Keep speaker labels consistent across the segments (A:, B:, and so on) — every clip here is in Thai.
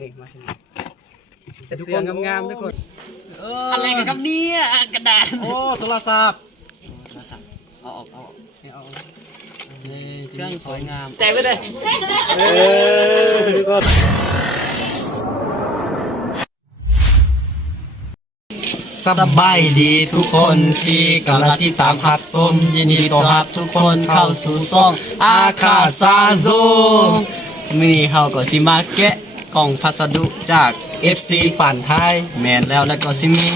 A: นี่มาที่นี่แต่เสืองามๆทุกคน
B: อะไรกันครับเนี่ยกระดาษ
C: โอ้โทรศัพท์
A: โทรศัพท์เอาออกเอาออกนี่เอาออก
C: นี่
A: เครื่องสวยงาม
B: ใจไปเลย
C: เออทุกคนสบายดีทุกคนที่กำลังที่ตามพับส้มยินดีต้อนรับทุกคนเข้าสู่ซ่องอาคาซาโซ
A: มีเฮาก็สิมาแกะ กล่องพัสดุจาก
C: FC ฝันไทย
A: แมนแล้วแล้วก็สิมี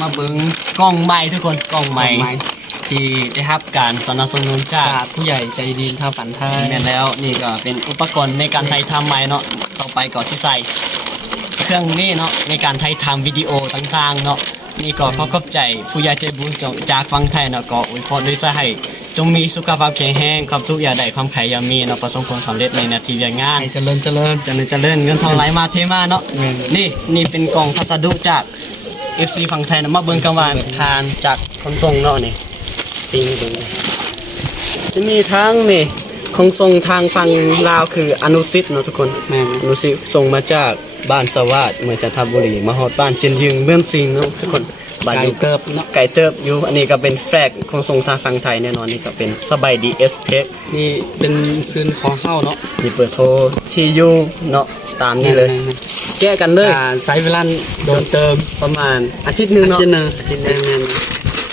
A: มาเบิ่งกล่องใหม่ทุกคนกล่องใหม่
C: กล่องใหม่
A: ที่ได้รับการสนับสนุนจาก
C: จากผู้ใหญ่ใจดีทางฝันไทย
A: แม่นแล้วนี่ก็เป็นอุปกรณ์ในการไทยทำใหม่เนาะต่อไปก็สิใส่เครื่องนี้เนาะในการไทยทำวิดีโอต่างๆเนาะนี่ก็ขอขอบใจผู้ใหญ่ใจบุญส่งจากฝั่งไทยเนาะก็อวยพรด้วยซะให้ จงมีสุขภาพแข็งแรงความทุกข์อย่าได้ความไขอย่ามีเนาะประสบความสำเร็จในหนาทีเรียนงาน
C: ให้เจริญเจริญ
A: เจริญเจริญเงินทองไหลมาเทมาเนาะ
C: แม่น
A: นี่นี่เป็นกล่องพัสดุจาก FC ฝั่งไทยนะมาเบิ่งกันว่าทานจากขนส่งเนาะนี่ปิงเบิ่งจะมีทั้งนี่ขนส่งทางฝั่งลาวคืออนุสิทธิ์เนาะทุกคน
C: แม่น
A: อนุสิทธิ์ส่งมาจากบ้านสวัสดเมืองจันทบุรีมาฮอดบ้านเจนยึงเมืองซิงเนาะทุกคน บ้าน
C: ไก่
A: อยู่
C: เติบเนาะ
A: ไก่เติบอยู่อันนี้ก็เป็นแฟลกขนส่งทางฝั่งไทยแน่นอนนี่ก็เป็นสบายดีเอสเพ
C: นี่เป็นซื้อของเฮาเนาะ
A: มีเปิดโทรที่อยู่เนาะตามนี้เลย แก้กันเลย
C: การใช้เวลาโดนเติม
A: ประมาณอาทิตย์หนึง
C: อา
A: เนาะ
C: ทิตย์หนึงอาทิตย์หนึงแม่น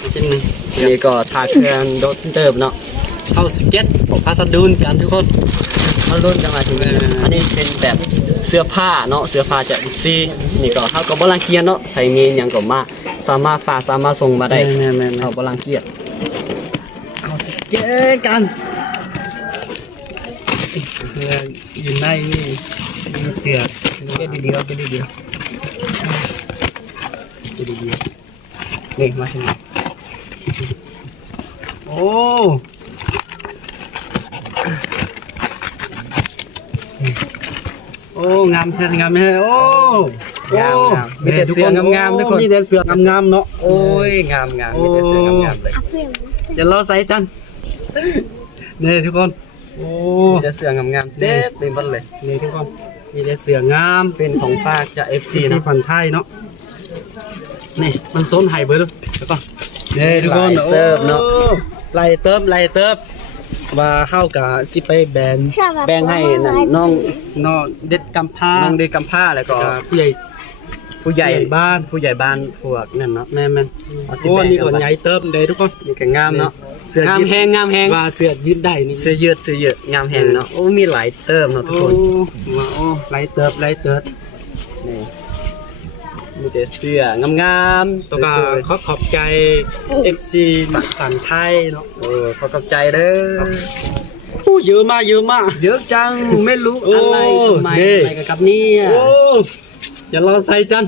C: อาทิตย์หนึง
A: นี่ก็ทาเครื่องโดดเติบเนาะ
C: เฮาสเก็ตของพัสดุนกันทุกคน
A: เขารุ่นกันมาถึง
C: เออ
A: อันนี้เป็นแบบเสื้อผ้าเนาะเสื้อผ้าจากอุซี่นี่ก็เขาก็บ่รังเกียจเนาะใครมีหยังก็มา สามารถฝากสามารถส่งมาได้
C: แม่นแม่นแม่น
A: เขาบ่รังเกียจ
C: เอาสเก็ตกันเพื่ออยู่ในนี่มีเสือ
A: เก็ดีๆเอาเก็ดีๆเก็ดีๆนี่มาถึง
C: โอ้โอ้งามแท้งามแท้โอ้
A: งามงามมีแต่เสื้องามๆทุกคน
C: มีแต่เสืองามๆเนาะ
A: โอ้ยงามงามมีแต่เสื้องามๆเลย
C: เดี๋ยวเราใส่จันนี่ทุกคนโอ้
A: มีแต่เสื้องามๆเต็มเต็มหมดเลย
C: นี่ทุกคนมีแต่เสืองาม
A: เป็นของฝากจาก FC
C: สี
A: เนาะ
C: ฝันไทยเนาะนี่มันโซนไห้เบิร์ดเดี๋ยวก่อนนี่ทุกคน
A: หลายเติบเนาะ
C: โอ้ไล่เติบไล่เติบว่าเข้ากับสิไปแบน
A: แบ่งให้นั่นน้อง
C: เนอเด็ดกำพร้า
A: น้องเด็กกำพร้าแล้วก็
C: กับผู้ใหญ่
A: ผู้ใหญ่
C: ผู้ใหญ่บ้าน
A: ผู้ใหญ่บ้านพวกนั่นเนาะ
C: แม่แม่น
A: เอาสิ
C: โอ้
A: แบ่ง
C: นี่ก็
A: กันไป
C: ใหญ่เติบเลยทุกคน
A: นี่ก็งามเนาะ
C: เสื้องา
A: ม
C: ยืด
A: แหงงามแหง
C: ว่าเสื้อยืดได้นี่
A: เสื้อยืดเสื้อยืดงามแหงเนาะโอ้มีหลายเติมเนาะทุก
C: โอ้
A: คน
C: ว่าโอ้ไล่เติบไล่เติบ
A: นี่มีแต่เสื้องามๆ
C: ตัวก็
A: สวย
C: ขอขอบใจ FC ฝันไทยเนาะ
A: ๆเออขอขอบใจเด้อ
C: โอ้เยอะมากเยอะมาก
A: เยอะจังไม่รู้
C: โอ้
A: อะไรทำไม
C: นี่
A: อะไรกันครับเนี่ย
C: โอ้ อย่ารอใส่จัน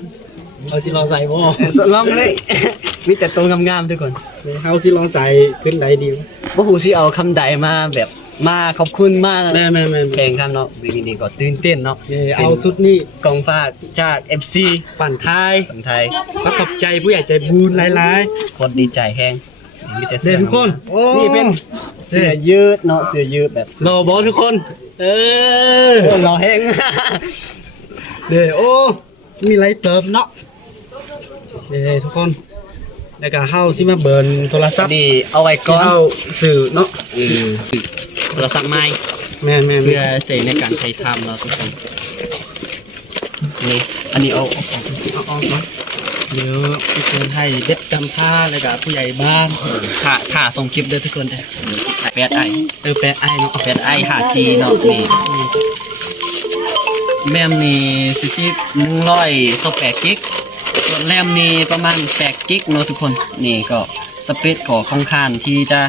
C: เอาสิรอใส่บ่
A: ลองเลยมีแต่ตัวงามๆทุกคน
C: เอาสิรอใส่ขึ้นใดดีวะ
A: บ่ฮู้สิเอาคำใดมาแบบมาขอบคุณมาก
C: แม่แม่แม่
A: เพลงครับเนาะวีนี้ก็ตื่นเต้นเนาะ
C: นี่เอาสุดนี่
A: กองฝากจาก FC
C: ฝันไทย
A: คนไทย
C: ก็ขอบใจผู้ใหญ่ใจบุญหลาย
A: คนดีใจแฮงมีแต่
C: ๆ
A: เสื้
C: เด้
A: อ
C: ทุกคนโอ้
A: นี่เป็นเสื้อยืดเนาะเสื้อยืดแบบ
C: รอบอทุกคน เออ
A: โอ้รอแฮง
C: เด้โอ้ มีไรเติมเนาะเด้ทุกคนแล้วก็เฮาสิมาเบิร์นโทรศัพท์
A: ดีเอาไว้ก่
C: ที่
A: อน
C: เฮาสื่อเนาะ
A: อืมโทรศัพท์ใหม่
C: แม่นแม่น
A: เพื่อใช้ในการใช้ทำเนาะทุกคนนี่อันนี้เอาเอาออก
C: เอาออกเนาะเดี๋ยวพี่เชิญให้เด็ดกำพร้าแล้วก็ผู้ใหญ่บ้าน
A: ถ่าถ่าส่งคลิปเด้อทุกคนเด้อแปดไอ
C: เออแปะไอ้เนาะ
A: แปดไอหาจีเนาะนี่ แม่มนี่สิสิหนึ่งร้อยต่อแปดกิกส่วนแรมนี่ประมาณแปดกิกเนาะทุกคนนี่ก็สเปคของค่อนข้างที่จะ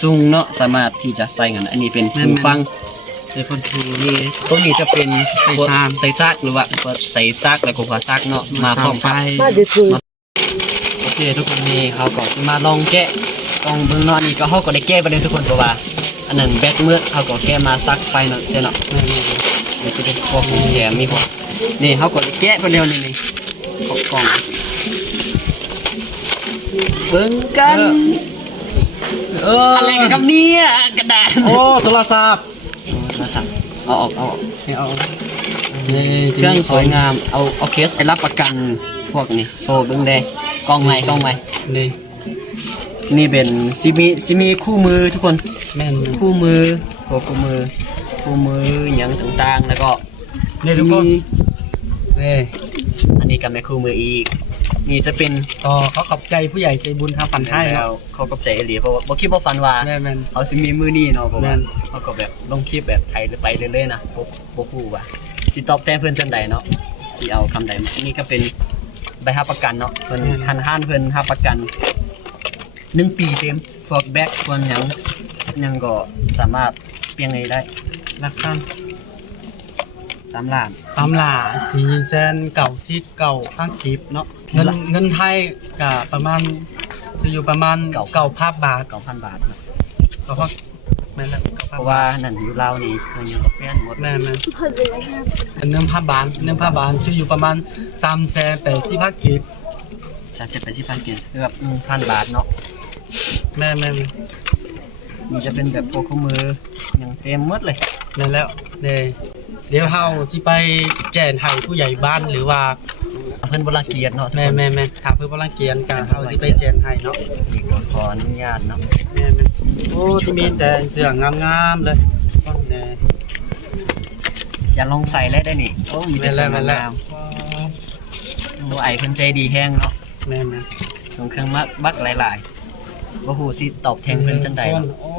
A: สูงเนาะสามารถที่จะใส่กันอันนี้เป็นหูฟัง
C: เดี๋ยวคนทีนี่
A: ตัวนี้จะเป็น
C: ใส่ซาก
A: ใส่ซากหรือว่าใส่ซากแล้วก็ขวาซากเนาะมาพร้อมกัน
C: มา
A: โอเคทุกคนนี่เขาก็สิมาลองแกะกล่องเบื้องนอกนี่ก็เขาก็ได้แก้ไปเลยทุกคนเพราะว่าอันนั้นแบตมืดเขาก็แค่มาซักไฟเนาะใช่เนาะ นี่จะเป็นพวกแถมมีพวกนี่เขาก็ได้แกะไปเร็วนี่นี่พวกกล่องเบิ่งกันเออ
B: อะไรกันครับเนี่ยกระดาษ
C: โอ้โทรศัพท์
A: โทรศัพท์เอาออกเอาออก
C: นี่เอา
A: น
C: นี่
A: เครื่องสวยงามเอาเอาเคสไอ้รับประกันพวกนี้โซ่เบิ้งแดงกล้องใหม่กล้องใหม่
C: นี่
A: นี่เป็นซิมีซิมีคู่มือทุกคน
C: แม่น
A: คู่มือพวกคู่มือ คู่มืออย่างต่างๆ แล้วก็
C: นี่ทุกคน
A: มี
C: นี่
A: อันนี้ก็ไม่คู่มืออีกนี่จะเป็น
C: ก็เขาขอบใจผู้ใหญ่ใจบุญทางฝันไทย
A: แล้
C: เนาะ
A: วเขาก็ใจเอหลีเพราะว่าบ่คิดว่าฟันว่า
C: แม่นแม่น
A: เขาสิมีมือนี่เนาะเพราะ
C: แม่
A: ว่านเขาก็แบบลงคลิปแบบไทยไปเรื่อยๆนะบ่บ่ฮู้ว่าสิตอบแทนเพิ่นจังใดเนาะสิเอาคำใดมานี่ก็เป็นใบรับประกันเนาะเพิ่นทันห้านเพิ่นรับประกันหนึ่งปีเต็มพวกแบ็คพวกหยังหยังก็สามารถเปลี่ยนให้ได้
C: ราคา
A: สามล้าน
C: สามหลาสี่แสนเก่าสิบเก่าพันกิบเนาะเงินเงินไทยก็ประมาณจะอยู่ประมาณเก่าภาพบาท
A: 9,000บาทเนาะ
C: ก็เพราะแม่นแล้วเก่า
A: เพ
C: ภาพ
A: ราะ
C: บา
A: ว่า
C: ท
A: นั่นอยู่ลาวนี่เพิ่นยังก็เปลี่ยนหมด
C: แม่นแม่นอันเนื้อผ้าบานเนื้อผ้าบานคืออยู่ประมาณสามแสนแปดสิบพันกิบ
A: จะเจ็ดไปที่พันกินคือแบบ1,000บาทเนาะ
C: แม่นแม่น
A: นี่จะเป็นแบบพวกคู่มือยังเต็มหมดเลย
C: แม่นแล้วเด้เดี๋ยวเฮาสิไปแจ้งให้ผู้ใหญ่บ้านหรือว่า
A: เพิ่นบ่รังเกียจเนาะ
C: แม่แม่แม่ถามเพื่อบ่รังเกียจกันเฮาสิไปแจ้งให้เนาะ
A: นี่ก็ขออนุญาตเนาะ
C: แม่แม่โอ้ที่มีแต่เสื้องามๆเลยแน่
A: อย่าลองใส่เลยได้นี่โอ้มี
C: แม่
A: แต่
C: แล้
A: ส
C: ว
A: วย
C: แม่แล้ว
A: งามๆโอ้ไอเพิ่นใจดีแห้งเนาะ
C: แม่แม่
A: ส่งเครื่องมักบักหลายๆ บ่ฮู้สิตอบแทนเพิ่นจังใดเนาะ
C: โอ้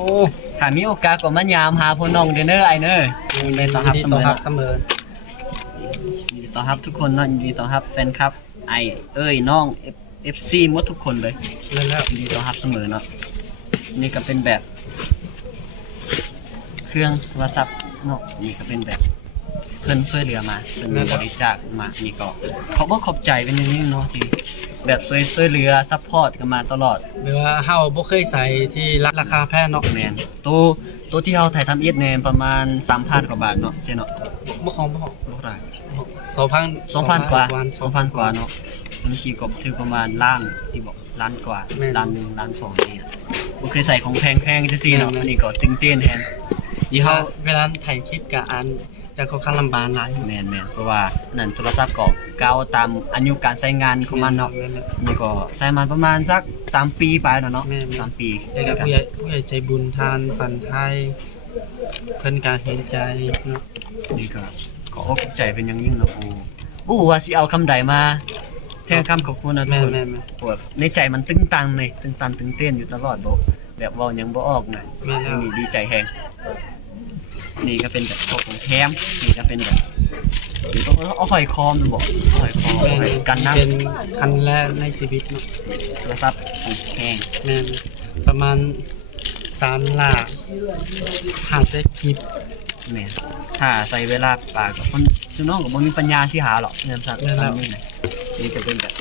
A: ถ้ามีโอกาสก็มายามหาพ่อน้องเด้อเด้อไอเด้อยินดีต้อนรับเสมอ
C: ยินดีต้อนรั
A: เนาะ
C: บเสมอ
A: ยินดีต้อนรับทุกคนเนาะยินดีต้อนรับแฟนคลับ ไอเอ้ยน้อง F- FC หมดทุกคนเลย
C: แม่แล้ว
A: ยินดีต้อนรับเสมอเนาะนี่ก็เป็นแบบ เครื่องโทรศัพท์เนาะนี่ก็เป็นแบบ เพิ่นช่วยเหลือมาเพิ่นบริจาคมานี่ก็ขอบขอบใจเป็นอย่างนี้เนาะที่ แบบช่วยช่วยเหลือซัพพอร์ตกันมาตลอด
C: หรือว่าเฮาบ่เคยใส่ที่ราคาแพงเนาะ
A: แมนตัวตัวที่เราถ่ายทำเอียดแนมประมาณ 3,000 กว่าบาทเนาะใช่เนาะ
C: บ่ของบ่ของ
A: บ่ได้
C: 2,000
A: 2,000กว่า2,000กว่าเนาะเมื่อกี้ก็ถือประมาณล้านที่บอกล้านกว่าล้านหนึงล้านสองนี่อะบ่เคยใส่ของแพงๆจังซี่เนาะอันนี้ก็ตึงเต้นแทนยี่
C: ที่
A: ห้อ
C: เฮาเวลาถ่ายคลิปก็อ่าน จะค่อนข้างลำบากหลาย
A: แมนแมนเพราะว่านั่นโทรศัพท์ก็เก่าตามอายุการใช้งานของมันเนาะนี่ก็ใช้มันประมาณสัก 3 ปีไปแล้วเนาะ
C: แม่นๆ
A: สามปี
C: เด็กกับผู้ใหญ่ผู้ใหญ่ใจบุญทานฝันไทยเพิ่นการเห็นใจเนาะ
A: นี่ก็ขออกใจเป็นอย่างยิ่งเนาะโอ้โอ้ว่าสิเอาคำใดมาแทนคำขอบคุณนะทุก
C: แม่
A: คน
C: แม่แม่
A: ปวดในใจมันตึงตังเลยตึงตันตึงเต้นอยู่ตลอดบ่แบบเว่าหยังบ่ออกนะ
C: แม่แล้ว
A: นี่ดีใจแฮง นี่ก็เป็นแบบพวกของแถมนี่ก็เป็นแบบนี่ก็เอาหอยคอมบอกเอาหอยคอมเอาหอยกันน้ำ
C: เป็นคันแรกในชีวิตเนาะ
A: โทรศัพท์ของแพง
C: แม่นประมาณสามลาหาเซ็กกิบ
A: แม่นถ้าใส่เวลาปากกับคนจุน้องก็บ่มีปัญญาสิหาหรอกเงินสักตามนี้นะนี่จะเป็นแบบ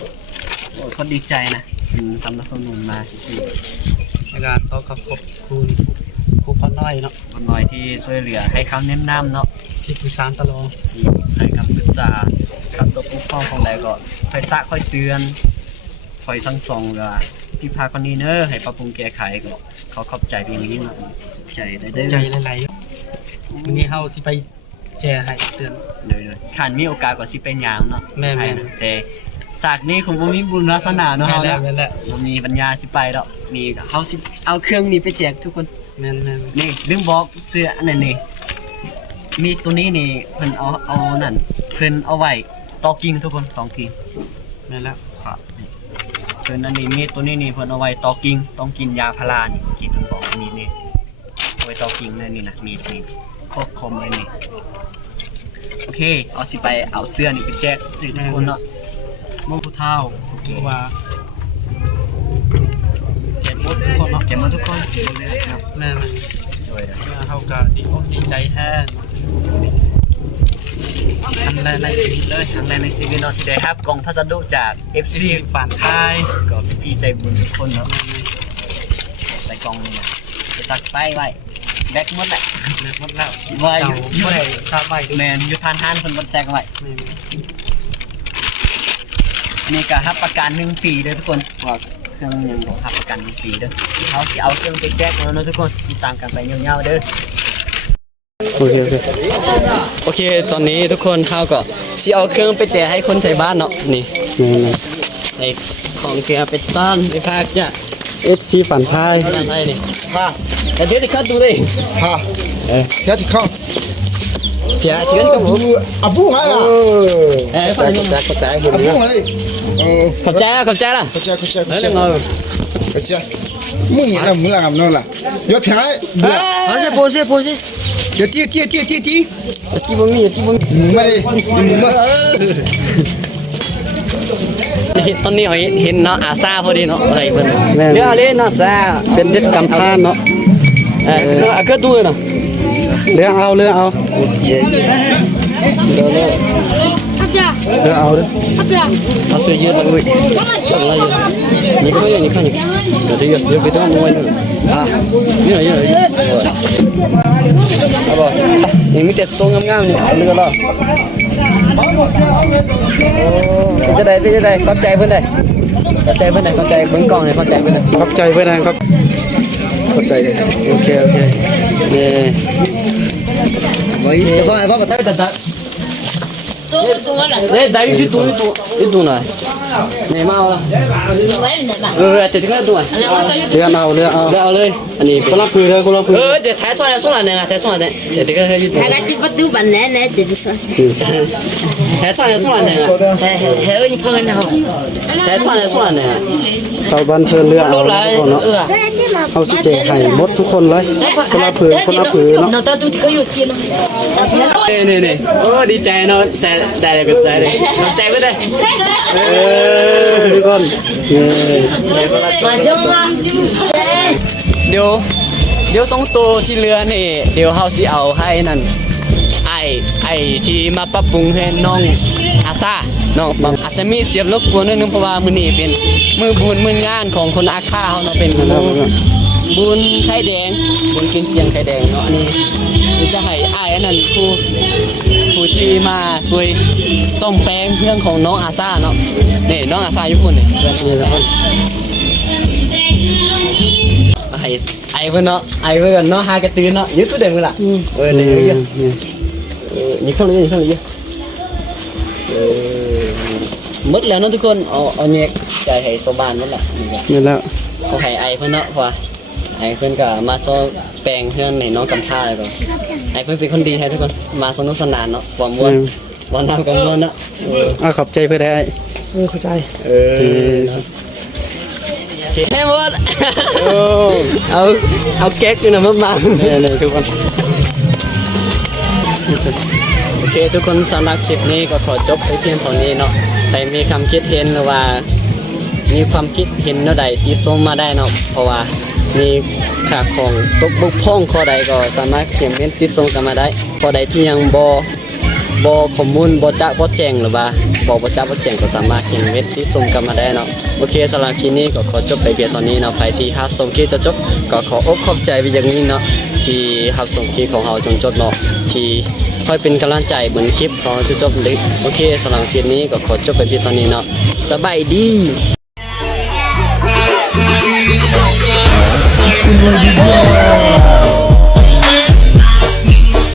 A: โอ้คนดีใจนะอืมสำนักสนุนมาสิ
C: ในการต่อกับขอบคุณค รูพ่อน้อยเนาะ
A: คนน้อยที่ช่วยเหลือให้คำแนะนำเนาะ
C: ที่ปรึกษาตลอด
A: ที่ให้คำปรึกษาคำตกปกป้องของใดก็ค่อยตะค่อยเตือนคอยสั่งสอนว่าพี่พาคนนี้เนอะให้ปรับปรุงแก้ไขก็เขาขอบใจเป็นอย่างนี้เนาะขอบใจได้เด้อ
C: ใจหลายๆวันนี้เฮาสิไปแจให้เตือน
A: เลยเลยขันมีโอกาสก็สิเป็นยามเนาะ
C: แม่ๆ
A: ไทยแต่ศาสตร์นี้คงบ่มีบุญวาสนาเนาะ
C: แม่
A: เฮา
C: แล้
A: แล้วว
C: แม่แล้ว
A: บ่มีปัญญาสิไปดอกมีก็เฮาสิเอาเครื่องนี้ไปแจกทุกคน
C: แม่นแม่น
A: นี่ลืมบอกเสื้ออันนั้นนี่มีตัวนี้นี่เพิ่นเอาเอานั่นเพิ่นเอาไว้ตอกิ่งทุกคนตอกิ่ง
C: แม่นแล้ว
A: ครับนี่เพิ่นอันนี้มีตัวนี้นี่เพิ่นเอาไว้ตอกิ่งต้องกินยาพารานี่กินเพิ่นบอกมีนี่เอาไว้ตอกิ่งนั่นนี่นะมีนี่ครอบคมไว้นี่โอเค เอาสิไปเอาเสื้อนี่ไปแจกให้ทุกคนเนาะ
C: โมผู้เท่าเพราะว่าเจ็บหม ดทุกคนเนาะ
A: เจ็บหมาทุกคนครับ
C: แม่มัน
A: ช่วยนะ
C: เฮาก็ดีอกดีใจแท้อันแรกในชีวิตเลย
A: ครั้งแรกในชีวิตเนาะที่ได้รับกล่องพัสดุจาก FC
C: ซีฝันไทย
A: ก็พี่ใจบุญทุกคนเนาะใส่กล่องนี่นะไปซักไปไว้แบกหมดแหละ
C: เลิกหมดแล้ว
A: ไว้อยู่อยู่
C: บ่
A: ไหน
C: ได้ทราบไว้
A: แมนอยู่ทานห้านเพิ่นบ่แซกไว้
C: นี่
A: ก็รับประกัน1ปีเด้อทุกคนว่า เครื่องหนึงบ่รับประกัน1ปีเด้อเขาสิเอาเครื่องไปแจกแล้วเนาะทุกคนติดตามกันไปยาวๆเด้อโอ
C: โอเคโอเค
A: โอเคตอนนี้ทุกคนเฮาก็สิเอาเครื่องไปแจกให้คนไทยบ้านเนาะนี่
C: นี่
A: ใส่ของเกียร์ไปต้อนไปพากจ้ะ
C: เอฟซีฝันพาย
A: อะไรนี่
D: ค่ะ
A: แต่เดี๋ยวจะเข้าดูดิ
D: ค่ะเดี๋ยวที่เข้า
A: เดี๋ยวเดี๋ยวกับผม
D: อะบุ้งไงล่ะ
A: เอ้ยฟัง
C: แจ็คก็แจ็คเห็น
D: อะ
C: ไหม
D: บุ้งอะไรเออ
A: ขอบใจอะขอบใจล่ะ
D: เข้า Dạ, chị gánh có bụng.
A: À bụng
D: hả? Ừ. Ê, phải không? Có
A: trái bụng. Bụng
D: hả? Ừ. Có trái, có trái là. Có trái, có trái, có trái. Có trái. Mung là mung làm nó là. Yo phá. Hả sẽ bố sẽ bố sẽ. Yo ti
A: ti ti ti ti. Ti bông mi, ti bông. Mung
D: mà đi, mung mà. ต
A: อนนี้เห็นเห็นเนาะอาซาพอดีเนาะอะไรเพิ่นเดี๋ยวอะไรเนาะซาเป็นเด็ดกำพานเนาะเออก็ดูเนาะ
C: เลือกเอาเลือกเอา
A: เดี๋ยวเลย
C: เลือกเอาเด้อ
A: เอาซื้อยืดมาอุ้ยอะไรอยู่นี่ก็อย่างนี้ก็อย่างนี้เดี๋ยวเดี๋ยวเดี๋ยวไปต้องมวยนึงอะนี่หน่อยนี่หน่อยเอาบ่นี่มีแต่ทรงงามๆนี่เอาเรือแล้วจะได้จะได้เข้าใจเพิ่นได้เข้าใจเพิ่นได้เข้าใจเบิ่งกล้องเลยเข้าใจเพิ่นได้
C: ขอบใจเพื่อนนะครับ
D: เข้าใจเลย
C: โอเคโอเค
A: นี่ไว้เดี๋ยได้อยู่ตัวอยู่ตัวอยู่ตัวน่ะนี่มาเอาละเออแต่ถึงแล้วตั đấy đấy
E: chứ tôi tôi ít tôi này. Này mau rồi thì cái tôi
A: cái nào đây đây đấy anh ấy con lắp cười đây con lắp cười. Ờ chỉ thái
E: xoay xuống là này thái xoay này. Chỉ cái
A: cái thái cái chỉ bắt đầu bắn này này chỉ xoay thái xoay xuống là
C: này. Thái thái ơi phong anh nào thái xoay xuống là này. Sau ban sơn lựa
A: nó nó sẽ chạy hải mốt
C: ทุกคนเลยคนละผืนคนละผืนเนาะ
E: เนี่
A: นี่น่โอ้ดีใจเนาะใส่ได้ก็ใส่เลยขอบใจไม่ได้เออ
C: ทุกคนเมา
E: จัง
A: เดี๋ยวเดี๋ยวสองตัวที่เรือนี่ เดี๋ยวเฮาสิเอาให้นั่นไอไอที่มาปรับปรุงให้น้องอาซาน้องอาจจะมีเสียบรบกวนนิดนึงเพราะว่ามือนี้เป็น มือบุญมืองานของคนอาค่าเฮาเนาะเป็นคน บุญไข่แดง บุญกินเจียงไข่แดงเนาะอันนี้นี่จะให้อ้ายอันนั้นผู้ผู้ที่มาช่วยซ่อมแปลงเรื่องของน้องอาซาเนาะนี่น้องอาซาอยู่พุ่นนี่เพื่อนอาซาไอ้ไอ้เพื่อนเนาะไอ้เพื่อนเนาะหากระตือเนาะยึดตัวเดิมกันละเออเดี๋ยวเยอะเออนี่เข้าเลยนี่เข้าเลยเยอะเออหมดแล้วเนาะทุกคนเอาเอาแยกใจให้โซบานหมดละนี่ก็
C: นี่แล้ว
A: เขาให้ไอ้เพื่อนเนาะเพราะว่า ไอ้เพื่อนก็มาโซแปลงเพื่อนในน้องกำพร้าเลยก็ไอ้เพื่อนเป็นคนดีแท้ทุกคนมาสนุกสนานเนาะความม่วนวันน้ำกันม่วนเนาะเออ
C: อะขอบใจเพื่อนได้
A: เออเข้าใจเออให้หมดเอาเอาเก๊กอยู่นะมามาเนี่ยเนี่ยทุกคนโอเคทุกคนสำหรับคลิปนี้ก็ขอจบไปเพียงเท่านี้เนาะใครมีความคิดเห็นหรือว่า มีความคิดเห็นเท่าใดที่ส่งมาได้เนาะเพราะว่ามีขาของตกบกพร่องข้อใดก็สามารถเขียนเม้นติดส่งกันมาได้ข้อใดที่ยังบ่บ่ข้อมูลบ่จะบ่แจ้งหรือว่าบ่บ่จะบ่แจ้งก็สามารถเขียนเม้นติดส่งกันมาได้เนาะโอเคสำหรับคลิปนี้ก็ขอจบไปเพียงเท่านี้เนาะใครที่รับชมคลิปจะจบก็ขออกขอบใจไปอย่างนี้เนาะที่รับชมคลิปของเราจนจบเนาะที่ค่อยเป็นกำลังใจบนคลิปของจะจบเลยโอเคสำหรับคลิปนี้ก็ขอจบไปเพียงเท่านี้เนาะสบายดี
F: Wow.